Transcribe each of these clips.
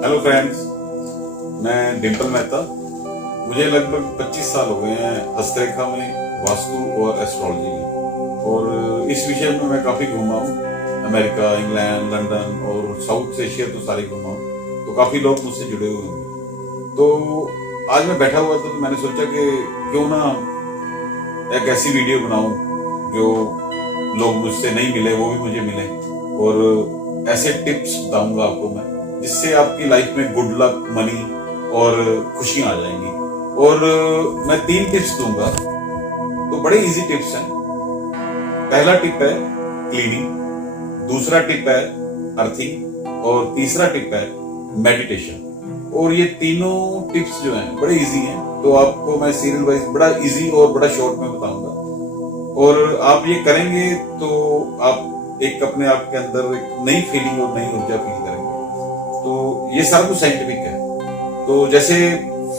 Hello friends, मैं डिम्पल मेहता। मुझे लगभग 25 साल हो गए हैं हस्तरेखा में, वास्तु और एस्ट्रोलॉजी में। और इस विषय में मैं काफ़ी घूमा हूँ। अमेरिका, इंग्लैंड, लंदन और साउथ एशिया तो सारे घूमा हूँ। तो काफ़ी लोग मुझसे जुड़े हुए हैं। तो आज मैं बैठा हुआ था तो मैंने सोचा कि क्यों ना एक ऐसी वीडियो बनाऊं जो लोग मुझसे नहीं मिले वो भी मुझे मिले, और ऐसे टिप्स बताऊंगा आपको मैं जिससे आपकी लाइफ में गुड लक, मनी और खुशियां आ जाएंगी। और मैं 3 टिप्स दूंगा, तो बड़े इजी टिप्स हैं। पहला टिप है क्लीनिंग, दूसरा टिप है अर्थिंग और तीसरा टिप है मेडिटेशन। और ये तीनों टिप्स जो हैं बड़े इजी हैं, तो आपको मैं सीरियल वाइज बड़ा इजी और बड़ा शॉर्ट में बताऊंगा। और आप ये करेंगे तो आप एक अपने आप के अंदर एक नई फीलिंग और नई ऊर्जा फील करेंगे। तो ये सारा कुछ साइंटिफिक है। तो जैसे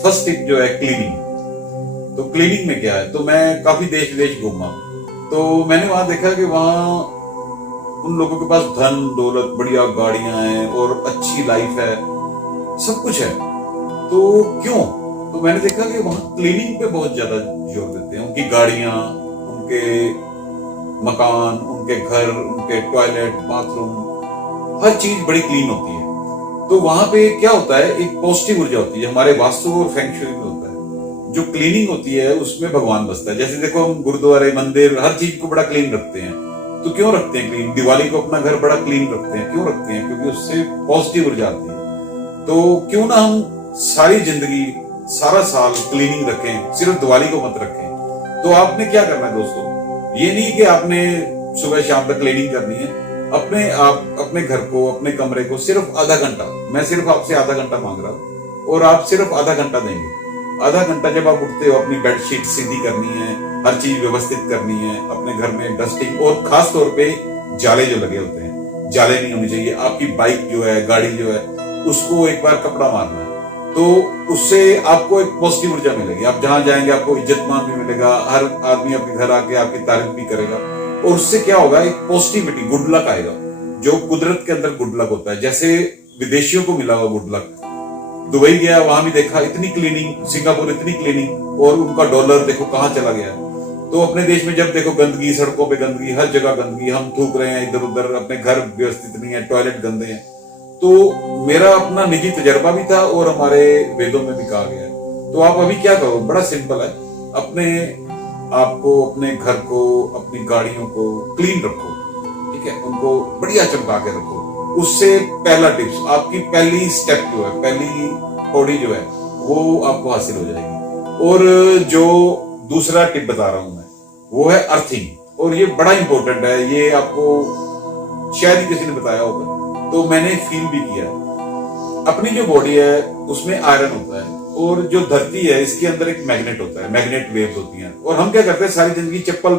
फर्स्ट टिप जो है क्लीनिंग, तो क्लीनिंग में क्या है, तो मैं काफी देश विदेश घूमा, तो मैंने वहां देखा कि वहां उन लोगों के पास धन दौलत, बढ़िया गाड़ियां हैं और अच्छी लाइफ है, सब कुछ है। तो क्यों? तो मैंने देखा कि वहां क्लीनिंग पे बहुत ज्यादा जोर देते हैं। उनकी गाड़ियां, उनके मकान, उनके घर, उनके टॉयलेट, बाथरूम, हर चीज बड़ी क्लीन होती है। तो वहां पे क्या होता है, एक पॉजिटिव ऊर्जा होती है। हमारे वास्तु और फेंग शुई में होता है, जो क्लीनिंग होती है उसमें भगवान बसता है। जैसे देखो, हम गुरुद्वारे, मंदिर, हर चीज को बड़ा क्लीन रखते हैं। तो क्यों रखते हैं क्लीन? दिवाली को अपना घर बड़ा क्लीन रखते हैं, क्यों रखते हैं? क्योंकि उससे पॉजिटिव ऊर्जा आती है। तो क्यों ना हम सारी जिंदगी, सारा साल क्लीनिंग रखें, सिर्फ दिवाली को मत रखें। तो आपने क्या करना है दोस्तों, ये नहीं कि आपने सुबह शाम तक क्लीनिंग करनी है। आप अपने घर को, अपने कमरे को सिर्फ आधा घंटा, मैं सिर्फ आपसे आधा घंटा मांग रहा हूँ और आप सिर्फ आधा घंटा देंगे। आधा घंटा जब आप उठते हो, अपनी बेडशीट सीधी करनी है, हर चीज व्यवस्थित करनी है, अपने घर में डस्टिंग, और खास तौर पे जाले जो लगे होते हैं, जाले नहीं होने चाहिए। आपकी बाइक जो है, गाड़ी जो है, उसको एक बार कपड़ा मारना है, तो उससे आपको एक पॉजिटिव ऊर्जा मिलेगी। आप जहां जाएंगे आपको इज्जत मान भी मिलेगा, हर आदमी आपके घर आके आपकी तारीफ भी करेगा। और उससे क्या होगा, एक पॉजिटिविटी, गुड लक आएगा, जो कुदरत के अंदर गुड लक होता है। जैसे विदेशियों को मिला हुआ गुड लक, दुबई गया, वहां भी देखा इतनी क्लीनिंग, सिंगापुर इतनी क्लीनिंग, और उनका डॉलर देखो कहां चला गया। तो अपने देश में जब देखो गंदगी, सड़कों पे गंदगी, हर जगह गंदगी, हम थूक रहे हैं इधर उधर, अपने घर व्यवस्थित नहीं है, टॉयलेट गंदे हैं। तो मेरा अपना निजी तजर्बा भी था और हमारे वेदों में भी कहा गया है। तो आप अभी क्या करो, बड़ा सिंपल है, अपने आपको, अपने घर को, अपनी गाड़ियों को क्लीन रखो, ठीक है, उनको बढ़िया चमका के रखो। उससे पहला टिप्स, आपकी पहली स्टेप जो है, पहली पौड़ी जो है, वो आपको हासिल हो जाएगी। और जो दूसरा टिप बता रहा हूं मैं, वो है अर्थिंग। और ये बड़ा इंपॉर्टेंट है, ये आपको शायद ही किसी ने बताया होगा, तो मैंने फील भी किया। अपनी जो बॉडी है उसमें आयरन होता है, और जो धरती है इसके अंदर एक मैग्नेट होता है, मैग्नेट वेव्स होती हैं। और हम क्या करते हैं, सारी जिंदगी चप्पल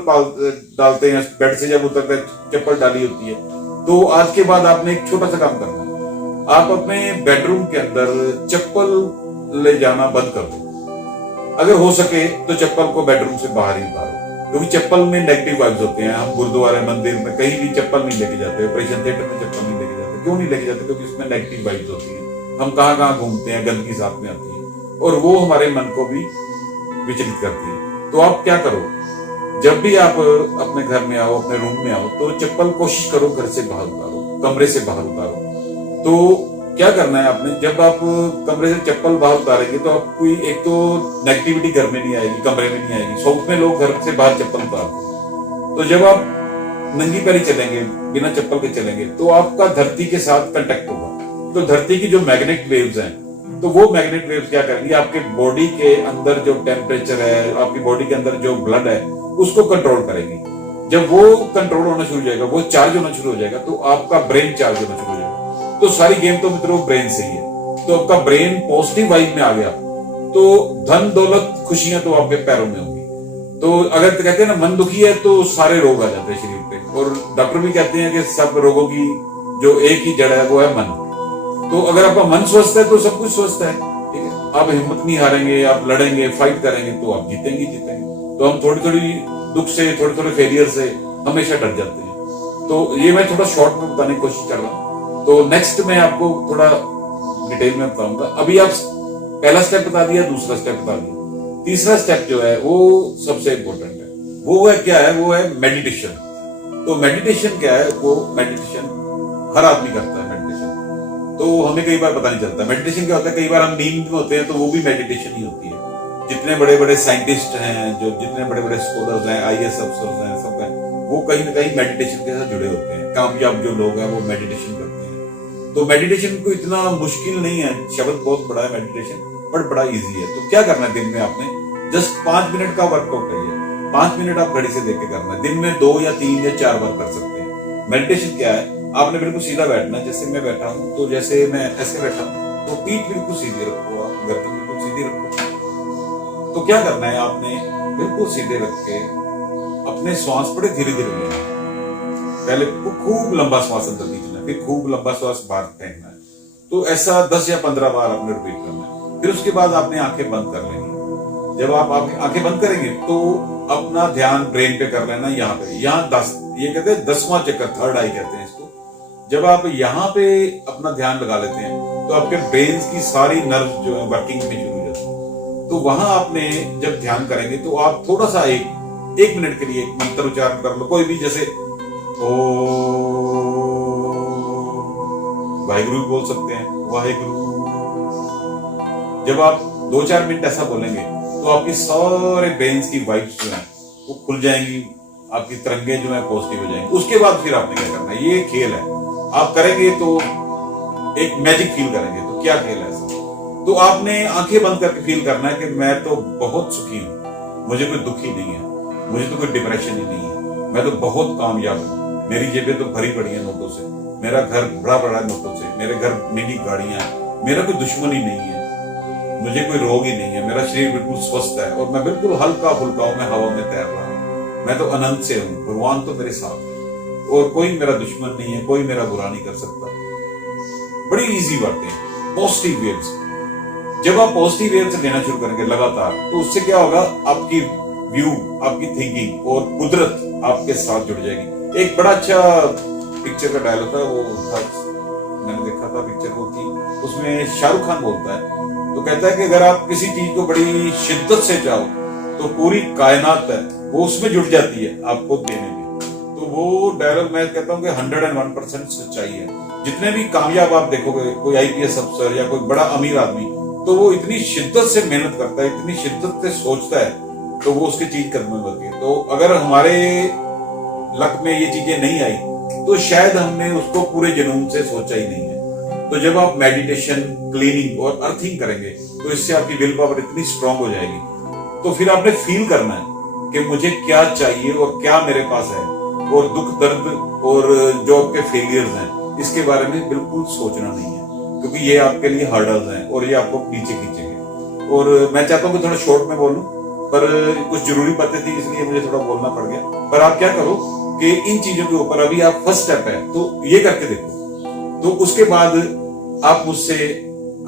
डालते हैं, बेड से जब उतरते हैं चप्पल डाली होती है। तो आज के बाद आपने एक छोटा सा काम करना है, आप अपने बेडरूम के अंदर चप्पल ले जाना बंद कर दो। अगर हो सके तो चप्पल को बेडरूम से बाहर ही उतारो, क्योंकि चप्पल में नेगेटिव वाइब्स होते हैं। हम गुरुद्वारे, मंदिर में कहीं भी चप्पल नहीं लेके जाते, ऑपरेशन थिएटर में चप्पल नहीं लेके जाते। क्यों नहीं लेके जाते? क्योंकि इसमें नेगेटिव वाइब्स होती हैं। हम कहाँ कहाँ घूमते हैं, गंदगी साथ में आती है, और वो हमारे मन को भी विचलित करती है। तो आप क्या करो, जब भी आप अपने घर में आओ, अपने रूम में आओ, तो चप्पल कोशिश करो घर से बाहर उतारो, कमरे से बाहर उतारो। तो क्या करना है आपने, जब आप कमरे से चप्पल बाहर उतारेंगे तो आप कोई, एक तो नेगेटिविटी घर में नहीं आएगी, कमरे में नहीं आएगी। साउथ में लोग घर से बाहर चप्पल उतारते हैं। तो जब आप नंगी पैरी चलेंगे, बिना चप्पल के चलेंगे, तो आपका धरती के साथ कांटेक्ट होगा। तो धरती की जो मैग्नेटिक वेव्स हैं, तो वो मैग्नेटिक वेव्स क्या करेंगी, आपके बॉडी के अंदर जो टेम्परेचर है, आपकी बॉडी के अंदर जो ब्लड है, उसको कंट्रोल करेगी। जब वो कंट्रोल होना शुरू हो जाएगा, वो चार्ज होना शुरू हो जाएगा, तो आपका ब्रेन चार्ज होना शुरू हो जाएगा। तो सारी गेम तो मित्रों ब्रेन से ही है। तो आपका ब्रेन पॉजिटिव वाइब में आ गया, तो धन दौलत, खुशियां तो आपके पैरों में होंगी। तो अगर कहते हैं ना, मन दुखी है तो सारे रोग आ जाते हैं शरीर पे। और डॉक्टर भी कहते हैं कि सब रोगों की जो एक ही जड़ है वो है मन। तो अगर आपका मन स्वस्थ है तो सब कुछ स्वस्थ है, ठीक है। आप हिम्मत नहीं हारेंगे, आप लड़ेंगे, फाइट करेंगे, तो आप जीतेंगे जीतेंगे। तो हम थोड़ी थोड़ी दुख से, थोड़े थोड़े फेलियर से हमेशा डर जाते हैं। तो ये मैं थोड़ा शॉर्ट में बताने की कोशिश कर रहा हूँ। तो नेक्स्ट मैं आपको थोड़ा डिटेल में बताऊंगा। अभी आप पहला स्टेप बता दिया, दूसरा स्टेप बता दिया, तीसरा स्टेप जो है वो सबसे इंपॉर्टेंट है। वो है क्या है? वो है मेडिटेशन। तो मेडिटेशन क्या है? वो मेडिटेशन हर आदमी करता है मेडिटेशन, तो हमें कई बार पता नहीं चलता मेडिटेशन क्या होता है। कई बार हम नींद में होते हैं तो वो भी मेडिटेशन ही होती है। जितने बड़े बड़े साइंटिस्ट हैं, जो जितने बड़े बड़े स्कॉलर्स हैं, IAS अफसर्स हैं, सब हैं, वो कहीं ना कहीं मेडिटेशन के साथ जुड़े होते हैं। कामयाब जो लोग हैं वो मेडिटेशन करते हैं। तो मेडिटेशन को इतना मुश्किल नहीं है, शब्द बहुत बड़ा है मेडिटेशन, बट बड़ा इजी है। तो क्या करना है दिन में आपने जस्ट 5 मिनट का वर्कआउट है। 5 मिनट आप घड़ी से देख के करना है। दिन में 2 या 3 या 4 बार कर सकते हैं। मेडिटेशन क्या है? आपने बिल्कुल सीधा बैठना है। जैसे मैं बैठा हूँ, तो जैसे मैं ऐसे बैठा हूँ तो पीठ बिल्कुल सीधी रखो, आप गर्दन बिल्कुल सीधी रखो। तो क्या करना है आपने? बिल्कुल सीधे रख के अपने श्वास बड़े धीरे धीरे लेना है। पहले खूब लंबा श्वास अंदर खींचना है, फिर खूब लंबा श्वास बाहर फेंकना है। तो ऐसा 10 या 15 बार आपने रिपीट करना है। फिर उसके बाद आपने आंखें बंद कर लेंगी। जब आप आंखें बंद करेंगे तो अपना ध्यान ब्रेन पे कर लेना। यहाँ पे, यहाँ 10, ये कहते हैं 10वां चक्कर, थर्ड आई कहते हैं इसको। जब आप यहाँ पे अपना ध्यान लगा लेते हैं तो आपके ब्रेन की सारी नर्व जो है वर्किंग में शुरू हो जाती है। तो वहां आपने जब ध्यान करेंगे तो आप थोड़ा सा एक मिनट के लिए एक मंत्र उच्चारण कर लो, कोई भी, जैसे ओ वाहिगुरु बोल सकते हैं, वाहिगुरु। जब आप 2-4 मिनट ऐसा बोलेंगे तो आपकी सारे ब्रेन की वाइब्स जो है वो खुल जाएंगी, आपकी तरंगे जो है पॉजिटिव हो जाएंगी। उसके बाद फिर आपने क्या करना है? ये खेल है, आप करेंगे तो एक मैजिक फील करेंगे। तो क्या खेल है ऐसा? तो आपने आंखें बंद करके फील करना है कि मैं तो बहुत सुखी हूं, मुझे कोई दुख ही नहीं है, मुझे तो कोई डिप्रेशन ही नहीं है, मैं तो बहुत कामयाब हूं, मेरी जेबें तो भरी पड़ी है नोटों से, मेरा घर बड़ा बड़ा है नोटों से, मेरे घर मिनी गाड़ियां हैं, मेरा कोई दुश्मन ही नहीं है, मुझे कोई रोग ही नहीं है, मेरा शरीर बिल्कुल स्वस्थ है और मैं बिल्कुल हल्का फुल्का हूं, मैं हवा में तैर रहा हूं, मैं तो अनंत से हूं, भगवान तो मेरे साथ है और कोई मेरा दुश्मन नहीं है, कोई मेरा बुरा नहीं कर सकता। बड़ी इजी बातें, पॉजिटिव वेव्स। जब आप पॉजिटिव वेव्स लेना शुरू करेंगे लगातार, तो उससे क्या होगा? आपकी व्यू, आपकी थिंकिंग और कुदरत आपके साथ जुड़ जाएगी। एक बड़ा अच्छा पिक्चर का डायलॉग था, वो था, मैंने देखा था पिक्चर वो की, उसमें शाहरुख खान बोलता है, तो कहता है कि अगर आप किसी चीज को बड़ी शिद्दत से चाहो तो पूरी कायनात है वो उसमें जुट जाती है आपको देने में। तो वो डायलॉग मैं कहता हूँ कि 101% सच्चाई है। जितने भी कामयाब आप देखोगे, कोई IPS अफसर या कोई बड़ा अमीर आदमी, तो वो इतनी शिद्दत से मेहनत करता है, इतनी शिद्दत से सोचता है, तो वो उसकी चीज करने लगे। तो अगर हमारे लक में ये चीजें नहीं आई तो शायद हमने उसको पूरे जुनून से सोचा ही नहीं है। तो जब आप मेडिटेशन, क्लीनिंग और अर्थिंग करेंगे तो इससे आपकी विल पावर इतनी स्ट्रांग हो जाएगी। तो फिर आपने फील करना है कि मुझे क्या चाहिए और क्या मेरे पास है, और दुख दर्द और जो आपके फेलियर्स हैं इसके बारे में बिल्कुल सोचना नहीं है, क्योंकि ये आपके लिए हर्डल्स हैं और ये आपको नीचे खींचेंगे। और मैं चाहता हूँ कि थोड़ा शॉर्ट में बोलूं, पर कुछ जरूरी बातें थी इसलिए मुझे थोड़ा बोलना पड़ गया। पर आप क्या करो कि इन चीजों के ऊपर अभी आप फर्स्ट स्टेप है तो ये करके देखो, तो उसके बाद आप मुझसे,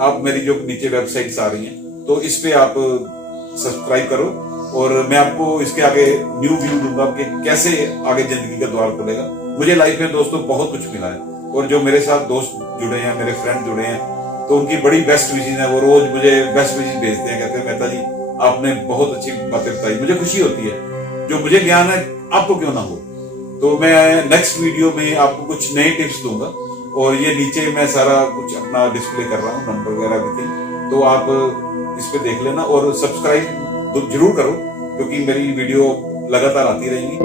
आप मेरी जो नीचे वेबसाइट्स आ रही हैं तो इस पे आप सब्सक्राइब करो और मैं आपको इसके आगे न्यू व्यू दूंगा कि कैसे आगे जिंदगी का द्वार खुलेगा। मुझे लाइफ में दोस्तों बहुत कुछ मिला है और जो मेरे साथ दोस्त जुड़े हैं, मेरे फ्रेंड जुड़े हैं, तो उनकी बड़ी बेस्ट विशेज है। वो रोज मुझे बेस्ट विशेज भेजते हैं, कहते हैं मेहता जी आपने बहुत अच्छी बातें बताई, मुझे खुशी होती है। जो मुझे ज्ञान है आपको क्यों ना हो। तो मैं नेक्स्ट वीडियो में आपको कुछ नए टिप्स दूंगा और ये नीचे मैं सारा कुछ अपना डिस्प्ले कर रहा हूँ, नंबर वगैरह एवरीथिंग, तो आप इस पे देख लेना और सब्सक्राइब जरूर करो क्योंकि मेरी वीडियो लगातार आती रहेंगी।